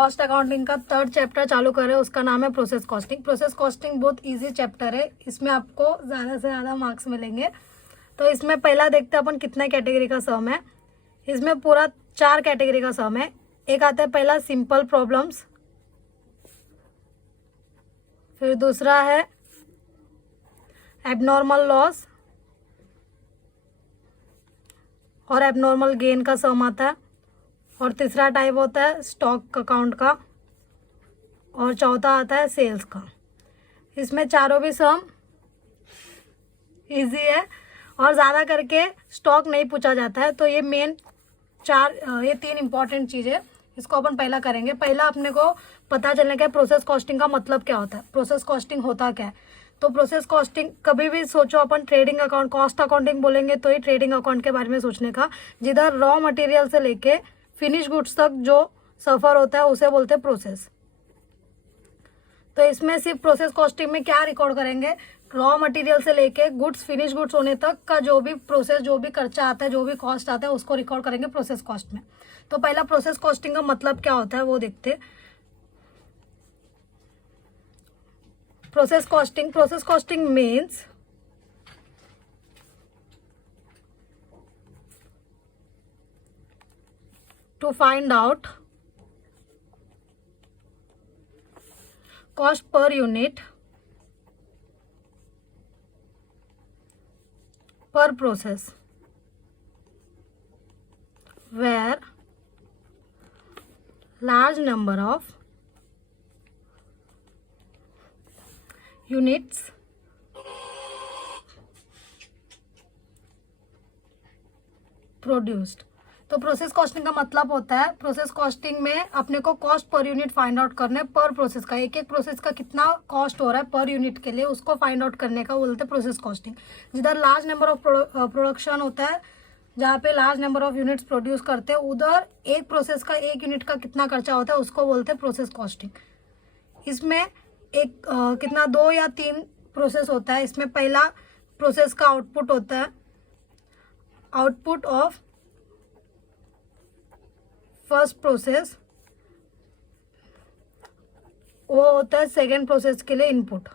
Cost accounting का 3rd chapter चालू कर रहे हैं, उसका नाम है प्रोसेस कॉस्टिंग। प्रोसेस कॉस्टिंग बहुत इजी चैप्टर है, इसमें आपको ज़्यादा से ज़्यादा मार्क्स मिलेंगे। तो इसमें पहला देखते हैं अपन कितने कैटेगरी का सम है। इसमें पूरा 4 कैटेगरी का सम है। एक आता है पहला सिंपल प्रॉब्लम्स, फिर दूसरा है एबनॉर्मल लॉस और एबनॉर्मल गेन का सम आता है, और तीसरा टाइप होता है स्टॉक अकाउंट का, और चौथा आता है सेल्स का। इसमें चारों भी सम इजी है और ज़्यादा करके स्टॉक नहीं पूछा जाता है। तो ये मेन ये 3 इंपॉर्टेंट चीज़ें, इसको अपन पहला करेंगे। पहला अपने को पता चलने का प्रोसेस कॉस्टिंग का मतलब क्या होता है, प्रोसेस कॉस्टिंग होता क्या है। तो प्रोसेस कॉस्टिंग कभी भी सोचो अपन ट्रेडिंग अकाउंट, कॉस्ट अकाउंटिंग बोलेंगे तो ही ट्रेडिंग अकाउंट के बारे में सोचने का, जिधर रॉ मटेरियल से लेके फिनिश गुड्स तक जो सफ़र होता है उसे बोलते हैं प्रोसेस। तो इसमें सिर्फ प्रोसेस कॉस्टिंग में क्या रिकॉर्ड करेंगे, रॉ मटेरियल से लेके गुड्स फिनिश गुड्स होने तक का जो भी प्रोसेस, जो भी खर्चा आता है, जो भी कॉस्ट आता है, उसको रिकॉर्ड करेंगे प्रोसेस कॉस्ट में। तो पहला प्रोसेस कॉस्टिंग का मतलब क्या होता है वो देखते हैं। Process costing means to find out cost per unit per process where large number of units produced। तो प्रोसेस कॉस्टिंग का मतलब होता है, प्रोसेस कॉस्टिंग में अपने को cost per unit find out करने, पर प्रोसेस का एक एक प्रोसेस का कितना कॉस्ट हो रहा है पर यूनिट के लिए, उसको फाइंड आउट करने का बोलते हैं प्रोसेस कॉस्टिंग। जिधर लार्ज नंबर ऑफ प्रोडक्शन होता है, जहाँ पे large number of units produce करते हैं, उधर एक प्रोसेस का एक यूनिट का कितना खर्चा होता है उसको बोलते हैं प्रोसेस कॉस्टिंग। इसमें एक कितना 2 या 3 प्रोसेस होता है। इसमें पहला प्रोसेस का आउटपुट होता है, आउटपुट ऑफ फर्स्ट प्रोसेस, वो होता है सेकेंड प्रोसेस के लिए इनपुट।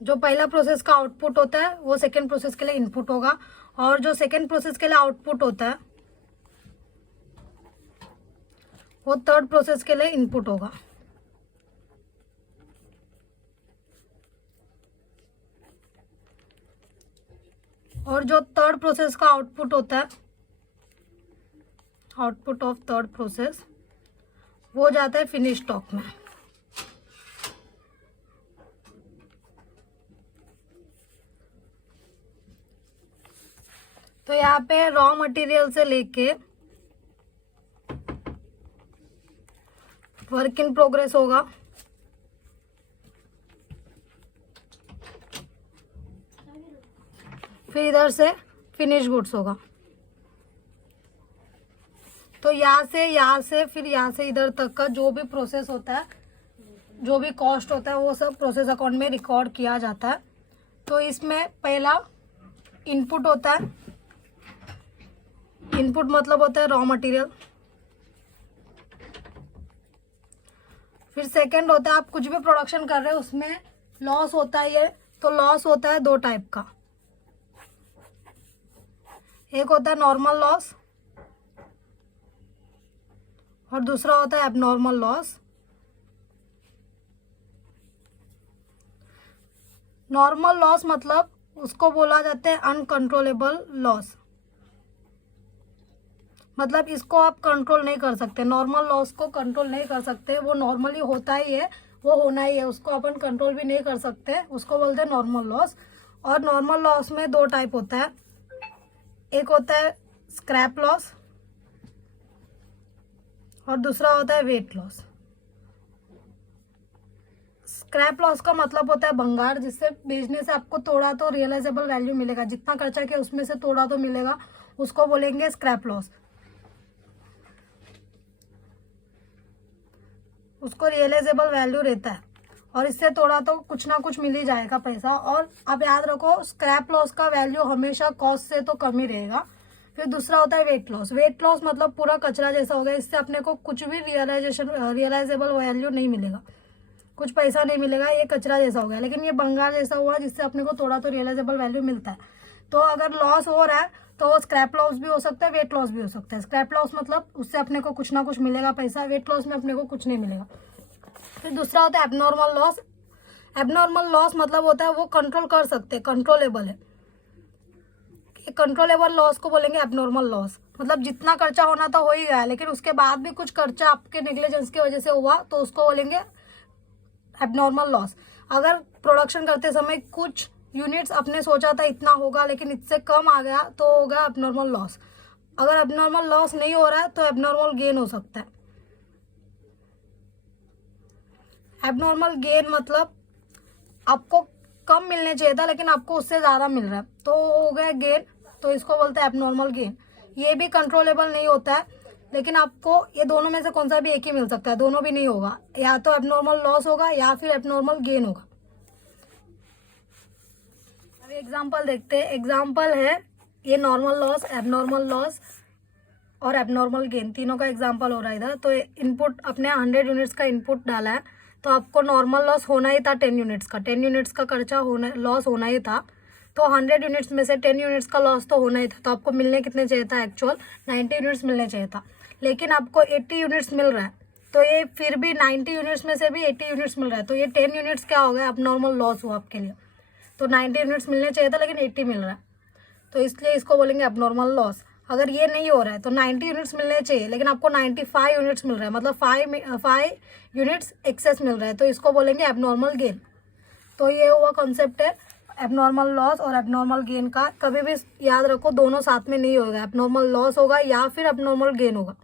जो पहला प्रोसेस का आउटपुट होता है वो सेकेंड प्रोसेस के लिए इनपुट होगा, और जो सेकेंड प्रोसेस के लिए आउटपुट होता है वो थर्ड प्रोसेस के लिए इनपुट होगा। और जो थर्ड प्रोसेस का आउटपुट होता है, आउटपुट ऑफ थर्ड प्रोसेस, वो जाता है फिनिश स्टॉक में। तो यहाँ पे रॉ मटेरियल से लेके वर्क इन प्रोग्रेस होगा, फिर इधर से फिनिश गुड्स होगा। तो यहाँ से फिर यहाँ से इधर तक का जो भी प्रोसेस होता है, जो भी कॉस्ट होता है, वो सब प्रोसेस अकाउंट में रिकॉर्ड किया जाता है। तो इसमें पहला इनपुट होता है, इनपुट मतलब होता है रॉ मटेरियल। फिर सेकंड होता है आप कुछ भी प्रोडक्शन कर रहे हो उसमें लॉस होता है ये, तो लॉस होता है 2 टाइप का। एक होता है नॉर्मल लॉस और दूसरा होता है एबनॉर्मल लॉस। नॉर्मल लॉस मतलब उसको बोला जाता है अनकंट्रोलेबल लॉस, मतलब इसको आप कंट्रोल नहीं कर सकते। नॉर्मल लॉस को कंट्रोल नहीं कर सकते, वो नॉर्मली होता ही है, वो होना ही है, उसको अपन कंट्रोल भी नहीं कर सकते, उसको बोलते हैं नॉर्मल लॉस। और नॉर्मल लॉस में 2 टाइप होता है, एक होता है स्क्रैप लॉस और दूसरा होता है वेट लॉस। स्क्रैप लॉस का मतलब होता है भंगार, जिससे बेचने से आपको थोड़ा तो रियलाइजेबल वैल्यू मिलेगा, जितना खर्चा किया उसमें से थोड़ा तो मिलेगा, उसको बोलेंगे स्क्रैप लॉस। उसको रियलाइजेबल वैल्यू रहता है और इससे थोड़ा तो कुछ ना कुछ मिल ही जाएगा पैसा। और आप याद रखो स्क्रैप लॉस का वैल्यू हमेशा कॉस्ट से तो कम ही रहेगा, फिर दूसरा होता है वेट लॉस। वेट लॉस मतलब पूरा कचरा जैसा हो गया, इससे अपने को कुछ भी रियलाइजेबल वैल्यू नहीं मिलेगा, कुछ पैसा नहीं मिलेगा, ये कचरा जैसा हो गया। लेकिन ये बंगाल जैसा हुआ जिससे अपने को थोड़ा तो रियलाइजेबल वैल्यू मिलता है। तो अगर लॉस हो रहा है तो स्क्रैप लॉस भी हो सकता है, वेट लॉस भी हो सकता है। स्क्रैप लॉस मतलब उससे अपने को कुछ ना कुछ मिलेगा पैसा, वेट लॉस में अपने को कुछ नहीं मिलेगा। फिर दूसरा होता है एबनॉर्मल लॉस। एबनॉर्मल लॉस मतलब होता है वो कंट्रोल कर सकते हैं, कंट्रोलेबल है। कंट्रोलेबल लॉस को बोलेंगे एबनॉर्मल लॉस। मतलब जितना खर्चा होना था हो ही गया, लेकिन उसके बाद भी कुछ खर्चा आपके नेग्लिजेंस की वजह से हुआ तो उसको बोलेंगे एबनॉर्मल लॉस। अगर प्रोडक्शन करते समय कुछ यूनिट्स अपने सोचा था इतना होगा लेकिन इससे कम आ गया तो होगा एबनॉर्मल लॉस। अगर एबनॉर्मल लॉस नहीं हो रहा है तो एबनॉर्मल गेन हो सकता है। एबनॉर्मल गेन मतलब आपको कम मिलने चाहिए था लेकिन आपको उससे ज़्यादा मिल रहा है तो हो गया गेन, तो इसको बोलते हैं एबनॉर्मल गेन। ये भी कंट्रोलेबल नहीं होता है, लेकिन आपको ये दोनों में से कौन सा भी एक ही मिल सकता है, दोनों भी नहीं होगा, या तो एबनॉर्मल लॉस होगा या फिर एबनॉर्मल गेन होगा। अभी एग्जांपल देखते हैं। एग्जांपल है ये नॉर्मल लॉस, एबनॉर्मल लॉस और एबनॉर्मल गेन, तीनों का एग्जांपल हो रहा है इधर। तो इनपुट अपने 100 यूनिट्स का इनपुट डाला है तो आपको नॉर्मल लॉस होना ही था 10 यूनिट्स का, 10 यूनिट्स का खर्चा होना, लॉस होना ही था। तो 100 यूनिट्स में से 10 यूनिट्स का लॉस तो होना ही था, तो आपको मिलने कितने चाहिए था, एक्चुअल 90 यूनिट्स मिलने चाहिए था। लेकिन आपको 80 यूनिट्स मिल रहा है, तो ये फिर भी 90 यूनिट्स में से भी 80 यूनिट्स मिल रहा है, तो ये 10 यूनिट्स क्या हो गया, अब नॉर्मल लॉस हुआ आपके लिए। तो 90 यूनिट्स मिलने चाहिए था लेकिन 80 मिल रहा है, तो इसलिए इसको बोलेंगे एबनॉर्मल लॉस। अगर ये नहीं हो रहा है तो 90 यूनिट्स मिलने चाहिए लेकिन आपको 95 यूनिट्स मिल रहा है, मतलब 5 यूनिट्स एक्सेस मिल रहा है, तो इसको बोलेंगे एबनॉर्मल गेन। तो ये हुआ कॉन्सेप्ट है एबनॉर्मल लॉस और एबनॉर्मल गेन का। कभी भी याद रखो दोनों साथ में नहीं होगा, एबनॉर्मल लॉस होगा या फिर एबनॉर्मल गेन होगा।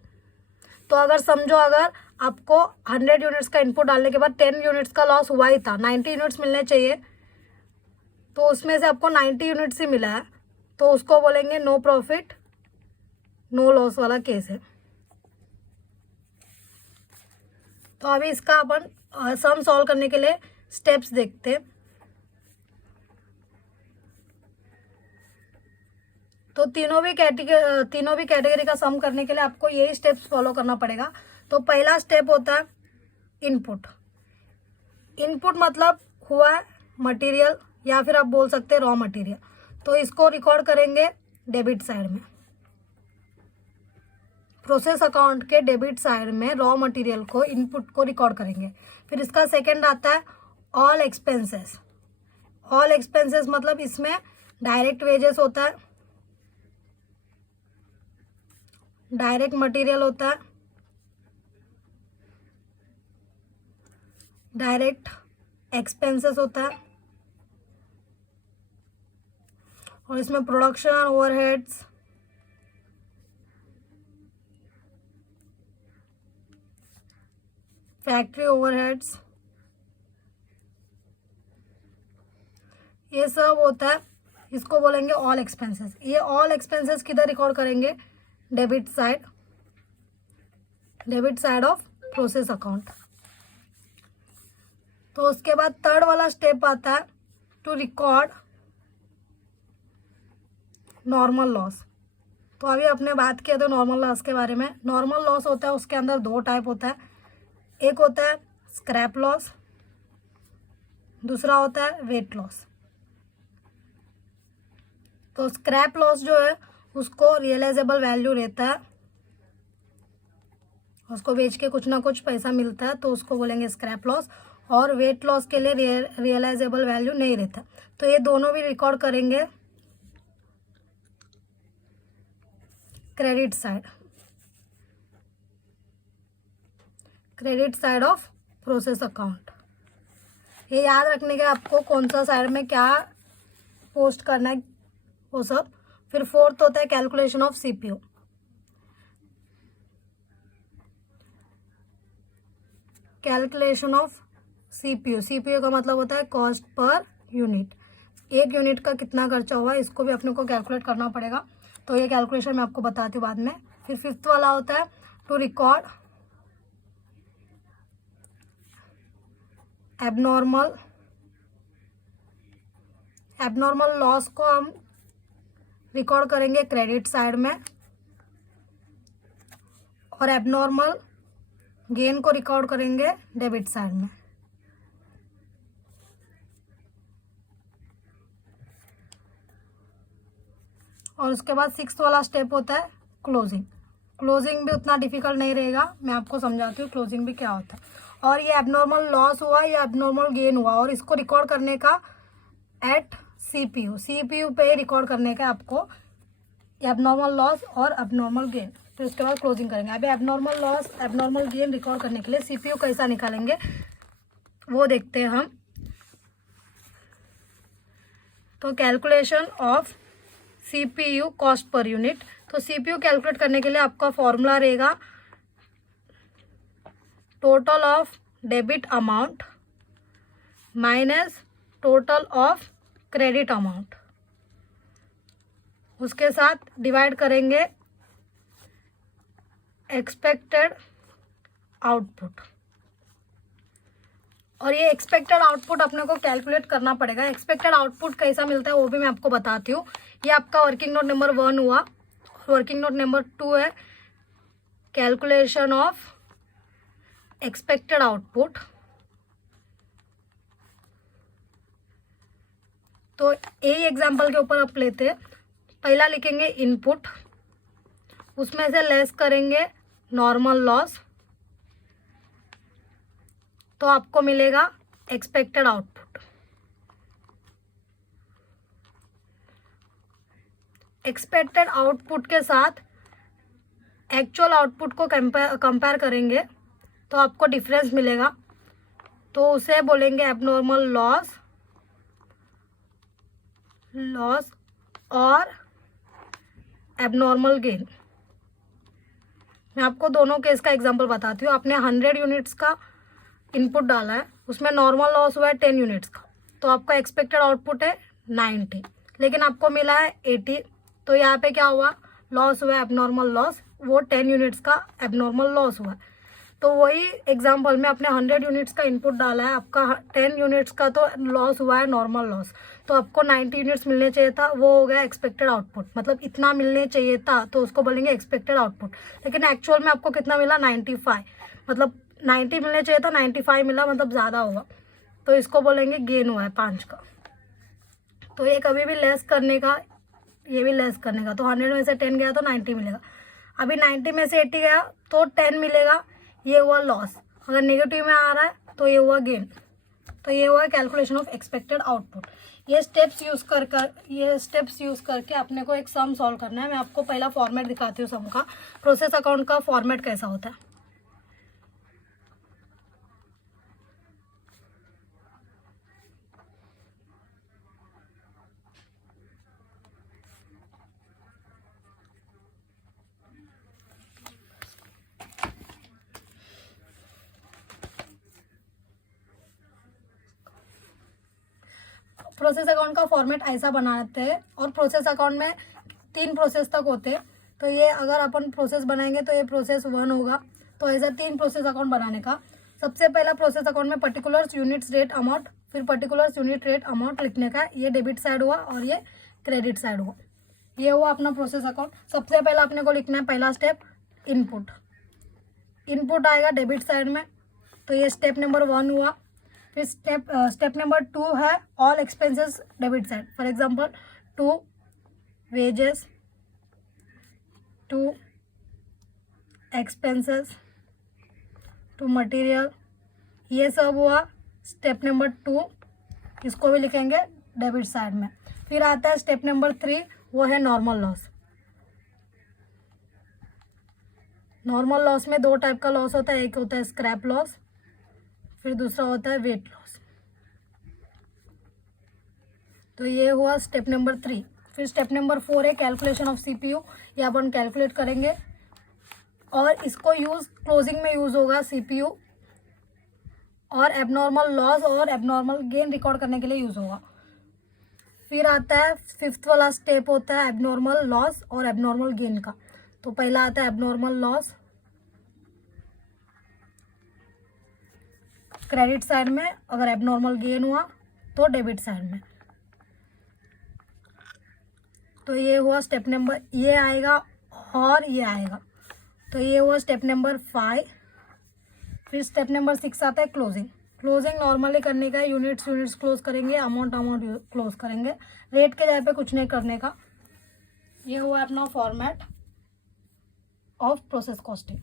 तो अगर समझो अगर आपको 100 यूनिट्स का इनपुट डालने के बाद 10 यूनिट्स का लॉस हुआ ही था, 90 यूनिट्स मिलने चाहिए, तो उसमें से आपको 90 यूनिट्स ही मिला है, तो उसको बोलेंगे नो प्रॉफिट नो लॉस वाला केस है। तो अभी इसका अपन सम सॉल्व करने के लिए स्टेप्स देखते हैं। तो तीनों भी कैटेगरी का सम करने के लिए आपको यही स्टेप्स फॉलो करना पड़ेगा। तो पहला स्टेप होता है इनपुट। इनपुट मतलब हुआ मटेरियल या फिर आप बोल सकते हैं रॉ मटेरियल, तो इसको रिकॉर्ड करेंगे डेबिट साइड में। प्रोसेस अकाउंट के डेबिट साइड में रॉ मटेरियल को, इनपुट को रिकॉर्ड करेंगे। फिर इसका सेकंड आता है ऑल एक्सपेंसेस। ऑल एक्सपेंसेस मतलब इसमें डायरेक्ट वेजेस होता है, डायरेक्ट मटेरियल होता है, डायरेक्ट एक्सपेंसेस होता है, और इसमें प्रोडक्शन ओवरहेड्स, फैक्ट्री ओवरहेड्स, ये सब होता है। इसको बोलेंगे ऑल एक्सपेंसेस। ये ऑल एक्सपेंसेस किधर रिकॉर्ड करेंगे, debit side of process account. तो उसके बाद थर्ड वाला स्टेप आता है टू रिकॉर्ड नॉर्मल लॉस। तो अभी अपने बात किया था नॉर्मल लॉस के बारे में। नॉर्मल लॉस होता है, उसके अंदर दो टाइप होता है, एक होता है स्क्रैप लॉस, दूसरा होता है वेट लॉस। तो स्क्रैप लॉस जो है उसको रियलाइजेबल वैल्यू रहता है, उसको बेच के कुछ ना कुछ पैसा मिलता है, तो उसको बोलेंगे स्क्रैप लॉस। और वेट लॉस के लिए रियलाइजेबल वैल्यू नहीं रहता। तो ये दोनों भी रिकॉर्ड करेंगे credit side of process account. ये याद रखने के आपको कौन सा साइड में क्या पोस्ट करना है वो सब। फिर फोर्थ होता है calculation of CPU. Calculation of CPU, CPU का मतलब होता है कॉस्ट पर यूनिट। एक यूनिट का कितना खर्चा हुआ है इसको भी अपने को कैलकुलेट करना पड़ेगा, तो ये कैलकुलेशन मैं आपको बताती हूँ बाद में। फिर फिफ्थ वाला होता है टू रिकॉर्ड एबनॉर्मल लॉस को हम रिकॉर्ड करेंगे क्रेडिट साइड में और एबनॉर्मल गेन को रिकॉर्ड करेंगे डेबिट साइड में। और उसके बाद 6th वाला स्टेप होता है क्लोजिंग। क्लोजिंग भी उतना डिफिकल्ट नहीं रहेगा, मैं आपको समझाती हूँ क्लोजिंग भी क्या होता है। और ये एबनॉर्मल लॉस हुआ या एबनॉर्मल गेन हुआ और इसको रिकॉर्ड करने का एट सीपीयू पे ही रिकॉर्ड करने का आपको एबनॉर्मल लॉस और एबनॉर्मल गेन। फिर उसके बाद क्लोजिंग करेंगे। अभी abnormal loss abnormal gain record करने के लिए सीपीयू कैसा निकालेंगे वो देखते हैं हम। तो calculation of CPU cost per unit. तो सीपीयू कैलकुलेट करने के लिए आपका फॉर्मूला रहेगा total of debit amount minus total of credit amount, उसके साथ डिवाइड करेंगे एक्सपेक्टेड आउटपुट। और ये एक्सपेक्टेड आउटपुट अपने को कैलकुलेट करना पड़ेगा। एक्सपेक्टेड आउटपुट कैसा मिलता है वो भी मैं आपको बताती हूँ। ये आपका वर्किंग नोट नंबर 1 हुआ। वर्किंग नोट नंबर 2 है कैलकुलेशन ऑफ एक्सपेक्टेड आउटपुट। तो यही एग्जाम्पल के ऊपर आप लेते हैं। पहला लिखेंगे इनपुट, उसमें से लेस करेंगे नॉर्मल लॉस, तो आपको मिलेगा एक्सपेक्टेड आउटपुट। एक्सपेक्टेड आउटपुट के साथ एक्चुअल आउटपुट को कंपेयर करेंगे तो आपको डिफरेंस मिलेगा, तो उसे बोलेंगे एबनॉर्मल लॉस और एबनॉर्मल गेन। मैं आपको दोनों केस का एग्जांपल बताती हूँ। आपने 100 यूनिट्स का इनपुट डाला है, उसमें नॉर्मल लॉस हुआ है 10 यूनिट्स का, तो आपका एक्सपेक्टेड आउटपुट है 90, लेकिन आपको मिला है 80। तो यहाँ पे क्या हुआ, लॉस हुआ है एबनॉर्मल लॉस, वो 10 यूनिट्स का एबनॉर्मल लॉस हुआ है। तो वही एग्जांपल में आपने 100 यूनिट्स का इनपुट डाला है, आपका 10 यूनिट्स का तो लॉस हुआ है नॉर्मल लॉस, तो आपको 90 यूनिट्स मिलने चाहिए था, वो हो गया एक्सपेक्टेड आउटपुट। मतलब इतना मिलने चाहिए था तो उसको बोलेंगे एक्सपेक्टेड आउटपुट, लेकिन एक्चुअल में आपको कितना मिला 95। मतलब 90 मिलने चाहिए था, 95 मिला, मतलब ज़्यादा हुआ, तो इसको बोलेंगे गेन हुआ है 5 का। तो ये कभी भी लेस करने का, ये भी लेस करने का, तो 100 में से 10 गया तो 90 मिलेगा। अभी 90 में से 80 गया तो 10 मिलेगा, ये हुआ लॉस। अगर नेगेटिव में आ रहा है तो ये हुआ गेन। तो ये हुआ कैलकुलेशन ऑफ एक्सपेक्टेड आउटपुट। ये स्टेप्स यूज़ करके अपने को एक सम सॉल्व करना है। मैं आपको पहला फॉर्मेट दिखाती हूँ सम का। प्रोसेस अकाउंट का फॉर्मेट कैसा होता है। प्रोसेस अकाउंट का फॉर्मेट ऐसा बनाते हैं, और प्रोसेस अकाउंट में 3 प्रोसेस तक होते हैं। तो ये अगर अपन प्रोसेस बनाएंगे तो ये प्रोसेस 1 होगा। तो ऐसा 3 प्रोसेस अकाउंट बनाने का। सबसे पहला प्रोसेस अकाउंट में पर्टिकुलर्स यूनिट्स रेट अमाउंट, फिर पर्टिकुलर्स यूनिट रेट अमाउंट लिखने का। ये डेबिट साइड हुआ और ये क्रेडिट साइड हुआ। ये हुआ अपना प्रोसेस अकाउंट। सबसे पहला अपने को लिखना है पहला स्टेप इनपुट। इनपुट आएगा डेबिट साइड में, तो ये स्टेप नंबर 1 हुआ। फिर स्टेप नंबर 2 है all expenses debit side. For example to wages, to expenses, to material, ये सब हुआ स्टेप नंबर 2, इसको भी लिखेंगे डेबिट साइड में। फिर आता है स्टेप नंबर 3, वो है नॉर्मल लॉस। नॉर्मल लॉस में 2 टाइप का लॉस होता है, एक होता है स्क्रैप लॉस, फिर दूसरा होता है वेट लॉस। तो ये हुआ स्टेप नंबर 3। फिर स्टेप नंबर 4 है कैलकुलेशन ऑफ सीपीयू। ये अपन कैलकुलेट करेंगे और इसको क्लोजिंग में यूज होगा सीपीयू, और एबनॉर्मल लॉस और एबनॉर्मल गेन रिकॉर्ड करने के लिए यूज होगा। फिर आता है 5th वाला स्टेप होता है एबनॉर्मल लॉस और एबनॉर्मल गेन का। तो पहला आता है एबनॉर्मल लॉस क्रेडिट साइड में, अगर एबनॉर्मल गेन हुआ तो डेबिट साइड में। तो ये हुआ स्टेप नंबर, ये आएगा और ये आएगा, तो ये हुआ स्टेप नंबर 5। फिर स्टेप नंबर 6 आता है क्लोजिंग। क्लोजिंग नॉर्मली करने का है, यूनिट्स क्लोज करेंगे, अमाउंट क्लोज करेंगे, रेट के जगह पे कुछ नहीं करने का। ये हुआ अपना फॉर्मेट ऑफ प्रोसेस कॉस्टिंग।